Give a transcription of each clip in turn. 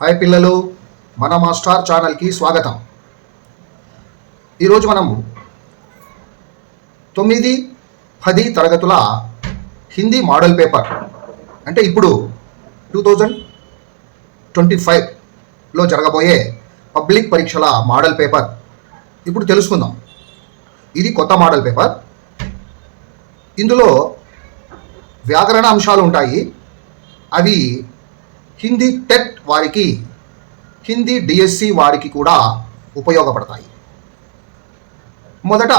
Hi పిల్లలు, మన master ఛానల్కి స్వాగతం. ఈరోజు మనం 9-10 తరగతుల హిందీ మోడల్ పేపర్ అంటే ఇప్పుడు 2025లో జరగబోయే పబ్లిక్ పరీక్షల మోడల్ పేపర్ ఇప్పుడు తెలుసుకుందాం. ఇది కొత్త మోడల్ పేపర్. ఇందులో వ్యాకరణ అంశాలు ఉంటాయి. అవి హిందీ టెట్ వారికి, హిందీ డిఎస్సి వారికి కూడా ఉపయోగపడతాయి. మొదట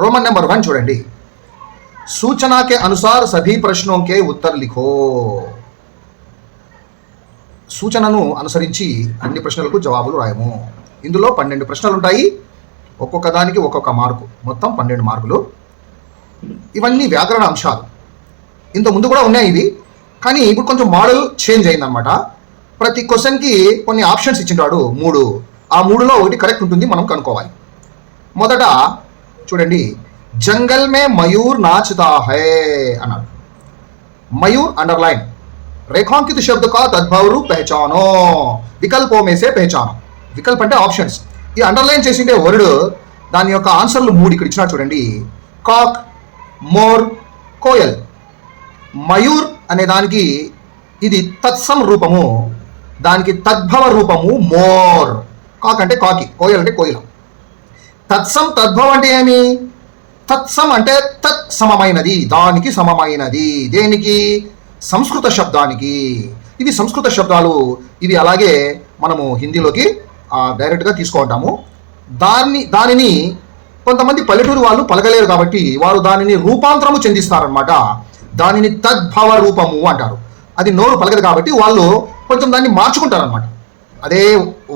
रोमन नंबर 1 చూడండి. सूचना के अनुसार सभी प्रश्नों के उत्तर लिखो. సూచనను అనుసరించి అన్ని ప్రశ్నలకు జవాబులు రాయము. ఇందులో 12 ప్రశ్నలు ఉంటాయి. ఒక్కొక్క దానికి ఒక్కొక్క మార్కు, మొత్తం 12 మార్కులు. ఇవన్నీ వ్యాకరణ అంశాలు. ఇంత ముందు కూడా ఉన్నాయి ఇవి, కానీ ఇప్పుడు కొంచెం మోడల్ చేంజ్ అయిందనమాట. ప్రతి క్వశ్చన్కి కొన్ని ఆప్షన్స్ ఇచ్చింటాడు 3. ఆ 3లో ఒకటి కరెక్ట్ ఉంటుంది, మనం కనుక్కోవాలి. మొదట చూడండి, జంగల్ మే మయూర్ నాచుతా హై అన్నాడు. మయూర్ అండర్లైన్, రేఖాంకిత శబ్ద కా తద్భవ రూప్ పహచానో, వికల్పో మే సే పహచానో. వికల్ప్ అంటే ఆప్షన్స్. ఈ అండర్లైన్ చేసిండే వర్డ్, దాని యొక్క ఆన్సర్లు 3 ఇక్కడ ఇచ్చినా చూడండి. కాక్, మోర్, కోయల్. మయూర్ అనే దానికి ఇది తత్సం రూపము, దానికి తద్భవ రూపము మోర్. కాక్ అంటే కాకి, కోయల్ అంటే కోయిల. తత్సం తద్భవం అంటే ఏమి? తత్సం అంటే తత్ సమమైనది, దానికి సమమైనది. దేనికి? సంస్కృత శబ్దానికి. ఇవి సంస్కృత శబ్దాలు. ఇవి అలాగే మనము హిందీలోకి డైరెక్ట్గా తీసుకుంటాము. దానిని కొంతమంది పల్లెటూరు వాళ్ళు పలకలేరు కాబట్టి వారు దానిని రూపాంతరము చెందిస్తారనమాట. దానిని తద్భవ రూపము అంటారు. అది నోరు పలకదు కాబట్టి వాళ్ళు కొంచెం దాన్ని మార్చుకుంటారనమాట. అదే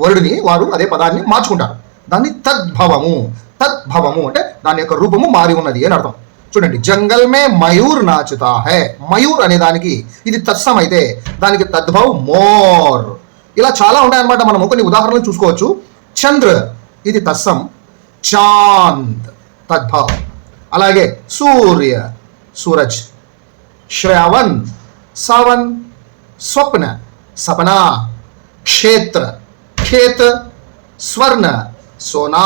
వర్డ్ని వారు, అదే పదాన్ని మార్చుకుంటారు. దాన్ని తద్భవము. తద్భవము అంటే దాని యొక్క రూపము మారి ఉన్నది అని అర్థం. చూడండి, జంగల్ మే మయూర్ నాచుతా హై. మయూర్ అనే దానికి ఇది తత్సం అయితే దానికి తద్భవ్ మోర్. ఇలా చాలా ఉంటాయన్నమాట. మనము కొన్ని ఉదాహరణలు చూసుకోవచ్చు. చంద్ర ఇది తత్సం, చాంద్ తద్భవ్. అలాగే సూర్య, సూరజ్. శ్రావణ్, సావన్. స్వప్న, సపనా. క్షేత్ర, ఖేత్. స్వర్ణ, సోనా.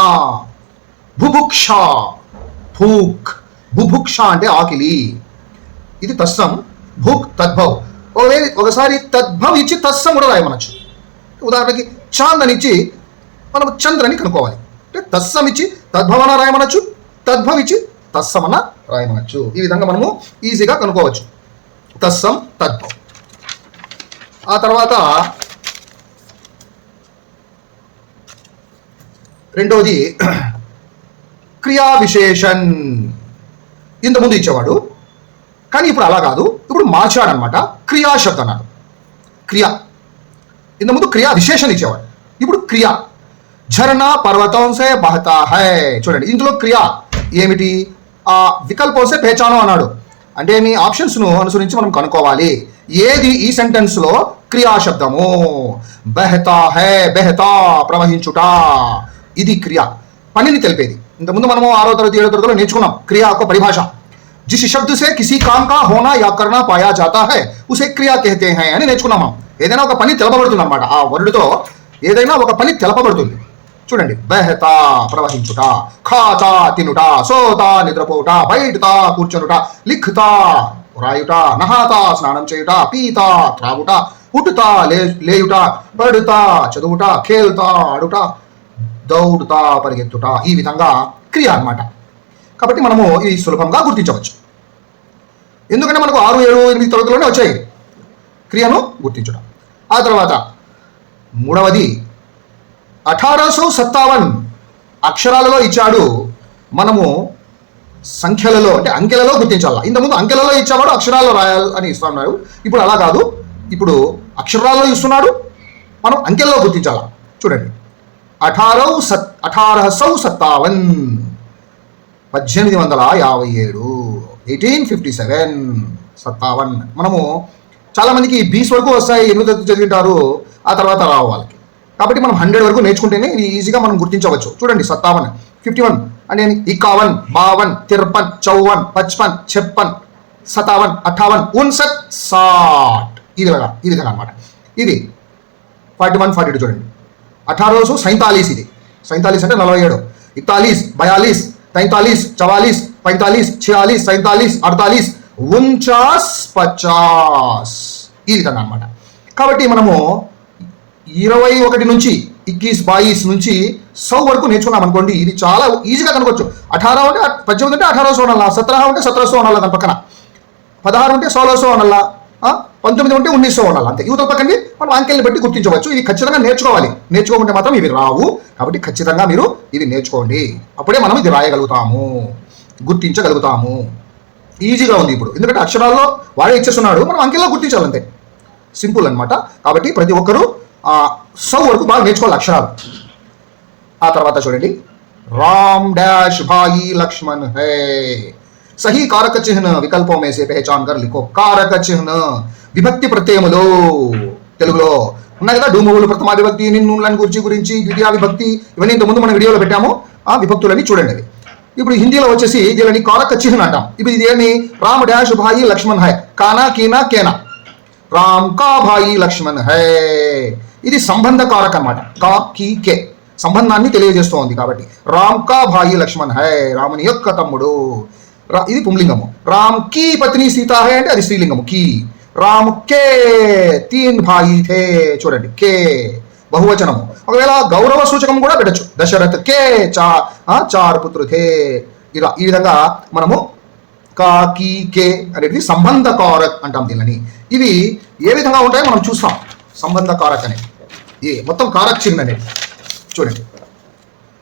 బుభుక్ష, భూక్. బుభుక్ష అంటే ఆకిలి. ఇది తత్సం. భూక్ తద్భవ్. ఒకసారి తద్భవ్ ఇచ్చి తత్సం కూడా రాయమనొచ్చు. ఉదాహరణకి చాంద్ అని ఇచ్చి మనం చంద్రని కనుక్కోవాలి. అంటే తత్సం ఇచ్చి తద్భవన రాయమనొచ్చు, తద్భవ్ ఇచ్చి తత్సమన రాయమనొచ్చు. ఈ విధంగా మనము ఈజీగా కనుక్కోవచ్చు. తత్సం, తద్భవ్. ఆ తర్వాత రెండవది క్రియా విశేషణ్. ఇంతకుముందు ఇచ్చేవాడు, కానీ ఇప్పుడు అలా కాదు. ఇప్పుడు మార్చాడనమాట. క్రియా శబ్దం అన్నాడు. క్రియా. ఇంతకుముందు క్రియా విశేషణ ఇచ్చేవాడు, ఇప్పుడు క్రియా. ఝర్నా పర్వతం సే బహతా హై. చూడండి, ఇందులో క్రియా ఏమిటి? వికల్పం సే పెహచానో అన్నాడు. అంటే మీ ఆప్షన్స్ను అనుసరించి మనం కనుక్కోవాలి. ఏది ఈ సెంటెన్స్లో క్రియా శబ్దము? బెహతా హై, బెహతా ప్రవహించుట. ఇది క్రియా, పనిని తెలిపేది. ఇంతకుముందు మనము 6వ తరగతి 7వ తరగతిలో నేర్చుకున్నాం క్రియా యొక్క పరిభాష. जिस शब्द से किसी काम का होना या करना पाया जाता है उसे क्रिया कहते हैं అని నేర్చుకున్నాం మనం. ఏదైనా ఒక పని తెలపబడుతుంది అన్నమాట. ఆ వర్డ్తో ఏదైనా ఒక పని తెలపబడుతుంది. చూడండి, బెహతా ప్రవహించుట, ఖాతా తినుట, సోతా నిద్రపోవుట, బయటతా కూర్చొనుట, లిఖతా రాయుట, నహాతా స్నానం చేయుట, పీతా త్రాగుట, ఉటుతా లేయుట, పడుతా చదువుట, ఖేల్తా ఆడుట, దౌడుతా పరిగెత్తుట. ఈ విధంగా క్రియ అన్నమాట. కాబట్టి మనము ఇది సులభంగా గుర్తించవచ్చు. ఎందుకంటే మనకు 6, 7, 8 తరగతిలోనే వచ్చాయి క్రియను గుర్తించడం. ఆ తర్వాత మూడవది 1857 అక్షరాలలో ఇచ్చాడు. మనము సంఖ్యలలో అంటే అంకెలలో గుర్తించాలా. ఇంతకుముందు అంకెలలో ఇచ్చేవాడు అక్షరాల్లో రాయాలి అని ఇస్తున్నాడు. ఇప్పుడు అలా కాదు. ఇప్పుడు అక్షరాల్లో ఇస్తున్నాడు, మనం అంకెల్లో గుర్తించాలా. చూడండి, 1857 1857 57. మనము చాలామందికి బీస్ వరకు వస్తాయి, 8వ తరగతి చదివింటారు, ఆ తర్వాత రావు వాళ్ళకి. కాబట్టి మనం 100 వరకు నేర్చుకుంటేనే ఈజీగా మనం గుర్తించవచ్చు. చూడండి, 57 51 అంటే 51 52 53 54 55 56 57 58 59 60. ఈ విధంగా అనమాట. ఇది 41, 42 చూడండి. 1847 ఇది. 47 అంటే 47. 41, 42, 43, 44, 45, 46, 47, 48, 49, 50 ఈ విధంగా అనమాట. కాబట్టి మనము 21 నుంచి 21, 22 నుంచి 100 వరకు నేర్చుకున్నాం అనుకోండి. ఇది చాలా ఈజీగా కనుకోవచ్చు. 18 అంటే 18 అంటే 1800 అనాలా, 17 అంటే 1700 అనాలా, దాని పక్కన 16 ఉంటే 1600 అనాలా, 19 ఉంటే 1900 అనాలా, అంతే. యువతల పక్కన మనం అంకెల్ని బట్టి గుర్తించవచ్చు. ఇది ఖచ్చితంగా నేర్చుకోవాలి. నేర్చుకోకుంటే మాత్రం ఇవి రావు. కాబట్టి ఖచ్చితంగా మీరు ఇవి నేర్చుకోండి. అప్పుడే మనం ఇది రాయగలుగుతాము, గుర్తించగలుగుతాము. ఈజీగా ఉంది ఇప్పుడు, ఎందుకంటే అక్షరాల్లో వాడే ఇచ్చేస్తున్నాడు, మనం అంకెల్లో గుర్తించాలంతే. సింపుల్ అనమాట. కాబట్టి ప్రతి ఒక్కరూ 100 వరకు బాగా నేర్చుకోవాలి అక్షరాలు. ఆ తర్వాత చూడండి, రామ్ డాష్ భాయి లక్ష్మణ్ హై. సహీ కారక చిహ్న వికల్పం మేసే పెహచాన్ కర్ లిఖో. కారక చిహ్న విభక్తి ప్రత్యయములు తెలుగులో ఉన్నాయి కదా, డూములు, ప్రథమా విభక్తి, నిన్నులని గురించి, ద్వితీయ విభక్తి, ఇవన్నీ ఇంతకుముందు మనం వీడియోలో పెట్టాము. ఆ విభక్తులని చూడండి అవి. ఇప్పుడు హిందీలో వచ్చేసి దీనిని కారక చిహ్న అంటాం. ఇప్పుడు ఇది ఏమి, రామ్ డాష్ భాయి లక్ష్మణ్ హై. కానా కీనా కేనా, రామ్ కా భాయి లక్ష్మణ్ హై. ఇది సంబంధ కారక అనమాట. కా కీ కే సంబంధాన్ని తెలియజేస్తోంది. కాబట్టి రామ్ కా భాయి లక్ష్మణ్ హై, రాముని యొక్క తమ్ముడు. ఇది పుంలింగము. రామ్ కీ పత్ని సీతా హై అంటే అది స్త్రీలింగము కీ. రామ్ కే 3 భాయి థే, చూడండి కే బహువచనము. ఒకవేళ గౌరవ సూచకం కూడా పెట్టచ్చు. దశరథ్ కే 4 పుత్రు థే. ఇలా ఈ విధంగా మనము కా కీ కే అనేది సంబంధ కారక్ అంటాం దీనిని. ఇవి ఏ విధంగా ఉంటాయో మనం చూస్తాం. సంబంధ కారక్ అనేది మొత్తం కారక్ చిహ్న అనేది చూడండి,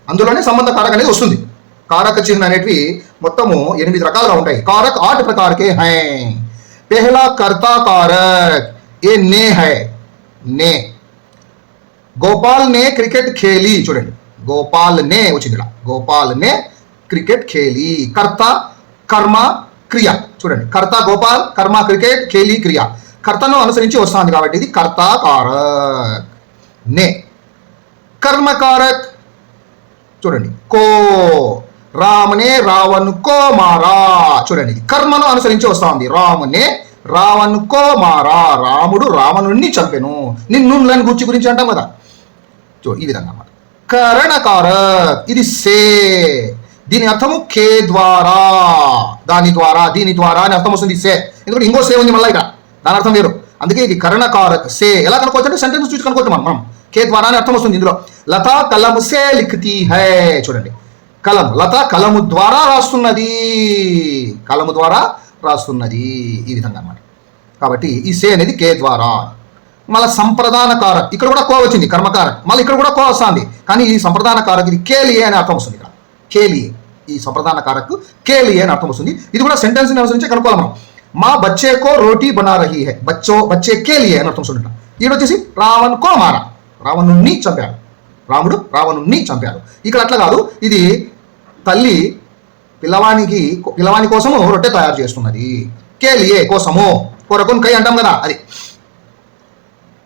అందులోనే సంబంధ కారక్ అనేది వస్తుంది. కారక చిహ్న అనేటివి మొత్తము 8 రకాలుగా ఉంటాయి. कारक 8 प्रकार के हैं. पहला कर्ता कारक, ये ने है, ने. గోపాల్ నే క్రికెట్ ఖేలి, చూడండి గోపాల్ నే వచ్చింది ఇలా, గోపాల్ నే క్రికెట్ ఖేలి. కర్త కర్మ క్రియ, చూడండి కర్త గోపాల్, కర్మ క్రికెట్, ఖేలి క్రియ. కర్తను అనుసరించి వస్తుంది కాబట్టి ఇది కర్తా కారక్. నే కర్మకారక్, చూడండి కో. రామనే రావణ్ కో మారా, చూడండి కర్మను అనుసరించి వస్తుంది. రామునే రావణ్ కో మారా, రాముడు రావణుణ్ణి చంపెను. నిన్నులని గురించి అంటాం కదా, ఈ విధంగా అన్నమాట. కరణకారక్, ఇది సే. దీని అర్థము కే ద్వారా, దాని ద్వారా, దీని ద్వారా అని అర్థం వస్తుంది సే. ఎందుకంటే ఇంకో సే ఉంది మళ్ళీ ఇక్కడ, దాని అర్థం వేరు. అందుకే ఇది కరణకారక్ సే. ఎలా కనుక్కోవచ్చు అంటే సెంటెన్స్ చూసి కనుక్కోవచ్చు మనం కే ద్వారా అని అర్థం వస్తుంది. ఇందులో లతా కలము సే లిఖతీ హై, చూడండి కలం, లత కలము ద్వారా రాస్తున్నది, కలము ద్వారా రాస్తున్నది, ఈ విధంగా అన్నమాట. కాబట్టి ఈ సే అనేది కే ద్వారా. మళ్ళీ సంప్రదాన కారక్, ఇక్కడ కూడా కో వచ్చింది కర్మకారక్, మళ్ళీ ఇక్కడ కూడా కో వస్తుంది. కానీ ఈ సంప్రదాన కారక్ ఇది కేలియే అని అర్థం వస్తుంది. ఇక్కడ కేలియే, ఈ సంప్రదాన కారక్ కేలియే అని అర్థం వస్తుంది. ఇది కూడా సెంటెన్స్ అనుసరించి కనుక్కోవాలి మనం. మా బచ్చే కో రోటీ బనా రహీ హై, బచ్చే కేలియే అని అర్థం వస్తుంది. ఈడ వచ్చేసి రావణ్ కో మారా, రావణుణ్ణి చంపాడు, రాముడు రావణుణ్ణి చంపాడు. ఇక్కడ అట్లా కాదు, ఇది తల్లి పిల్లవాని కోసము రొట్టె తయారు చేస్తున్నది. కేలియే కోసము, కొరకున్ కై అంటాం కదా అది.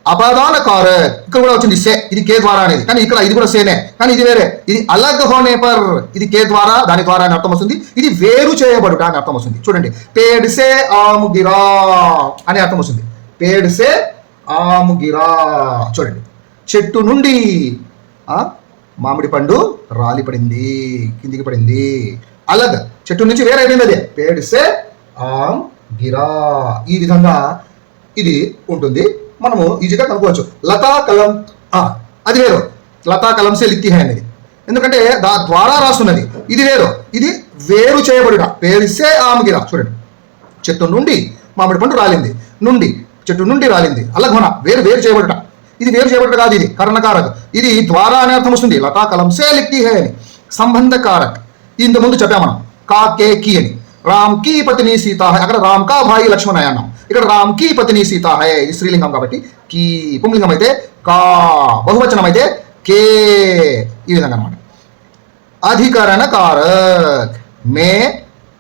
అపాదాన కారక్, ఇక్కడ కూడా వచ్చింది సే, ఇది కే ద్వారా అనేది. కానీ ఇక్కడ ఇది కూడా సేనే, కానీ ఇది వేరే. ఇది అలగ్ హోనే పర్, ఇది కే ద్వారా, దాని ద్వారా అని అర్థం వస్తుంది. ఇది వేరు చేయబడుట అని అర్థం వస్తుంది. చూడండి పేడ్ సే ఆమ్ గిరా అని అర్థం వస్తుంది. పేడ్ సే ఆమ్ గిరా, చూడండి చెట్టు నుండి మామిడి పండు రాలి పడింది, కిందికి పడింది. అలగ్ చెట్టు నుంచి వేరైపోయింది, అదే పేడ్ సే ఆమ్ గిరా. ఈ విధంగా ఇది ఉంటుంది. మనము ఈజీగా కనుక్కోవచ్చు. లతా కలం, అది వేరు, లతా కలం సే లిఖతీ హై అనేది. ఎందుకంటే దాని ద్వారా రాస్తున్నది. ఇది వేరు, ఇది వేరు చేయబడుట. పేడ్ సే ఆమ్ గిరా, చూడండి చెట్టు నుండి మామిడి పండు రాలింది, నుండి చెట్టు నుండి రాలింది. అలగ్ హోనా వేరు వేరు చేయబడుట. ఇది వేరు చేయబడుట కాదు, ఇది కర్ణకారక్. ఇది ద్వారా అనే అర్థం వస్తుంది. లతా కలం సే లిఖతీ హై అని. సంబంధ కారక్ ఇంతకుముందు చెప్పాం మనం, కా కే కీ అని. రామ్ కీ పత్ని సీతా హై, అక్కడ రామ్ కా భాయి లక్ష్మణ్ హై అన్నాం. ఇక్కడ రామ్ కీ పత్ని సీతా హై, ఇది స్త్రీలింగం కాబట్టి కీ, పుంలింగం అయితే కా, బహువచనం అయితే కే, ఈ విధంగా అనమాట. అధికరణ కారక్ మే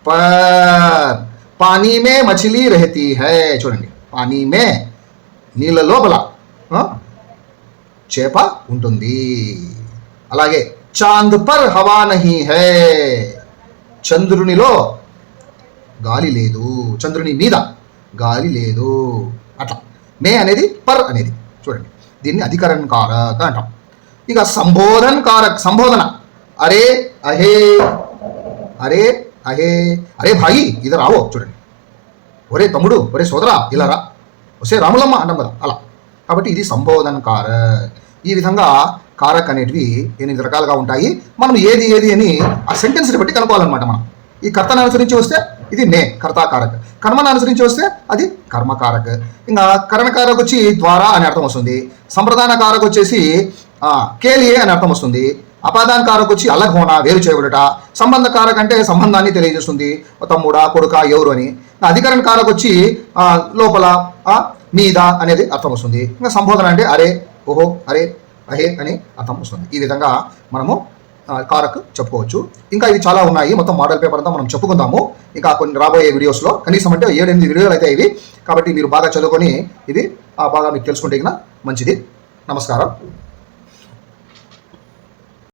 పర్, పానీ మే మచిలీ రహతీ హై, చూడండి పానీ మే నీళ్ళ లోపల చేప ఉంటుంది. అలాగే చాంద్ పర్ హవా నహీ హై, చంద్రునిలో గాలి లేదు, చంద్రుని మీద గాలి లేదు. అట్లా మే అనేది పర్ అనేది చూడండి. దీన్ని అధికరణ కారక అంటాం. ఇక సంబోధన కారక్, సంబోధన అరే అహే, అరే అహే, అరే భాయి ఇది రావో, చూడండి, ఒరే తమ్ముడు, ఒరే సోదరా ఇలా రా, ఒసే రాములమ్మ అంటాం కదా అలా. కాబట్టి ఇది సంబోధన కారక్. ఈ విధంగా కారక్ అనేటివి 8 రకాలుగా ఉంటాయి. మనం ఏది ఏది అని ఆ సెంటెన్స్ని బట్టి కనుక్కోవాలన్నమాట. మనం ఈ కర్తను అనుసరించి వస్తే ఇది నే కర్తాకారక్, కర్మను అనుసరించి వస్తే అది కర్మకారక్. ఇంకా కరణకారక్ వచ్చి ద్వారా అని అర్థం వస్తుంది. సంప్రదాన కారక్ వచ్చేసి కేలియే అని అర్థం వస్తుంది. అపాదాన కారక్ వచ్చి అలగ్ హోనా, వేరు చేయబడట. సంబంధ కారక్ అంటే సంబంధాన్ని తెలియజేస్తుంది, తమ్ముడా కొడుక ఎవరు అని. అధికరణ కారక్ వచ్చి లోపల మీద అనేది అర్థం వస్తుంది. ఇంకా సంబోధన అంటే అరే, ఓహో, అరే, అహే అని అర్థం వస్తుంది. ఈ విధంగా మనము కారక్ చెప్పుకోవచ్చు. ఇంకా ఇవి చాలా ఉన్నాయి, మొత్తం మోడల్ పేపర్ అంతా మనం చెప్పుకుందాము ఇంకా కొన్ని రాబోయే వీడియోస్లో. కనీసం అంటే 7-8 వీడియోలు అయితే ఇవి. కాబట్టి మీరు బాగా చదువుకొని ఇవి బాగా మీకు తెలుసుకుంటే మంచిది. నమస్కారం.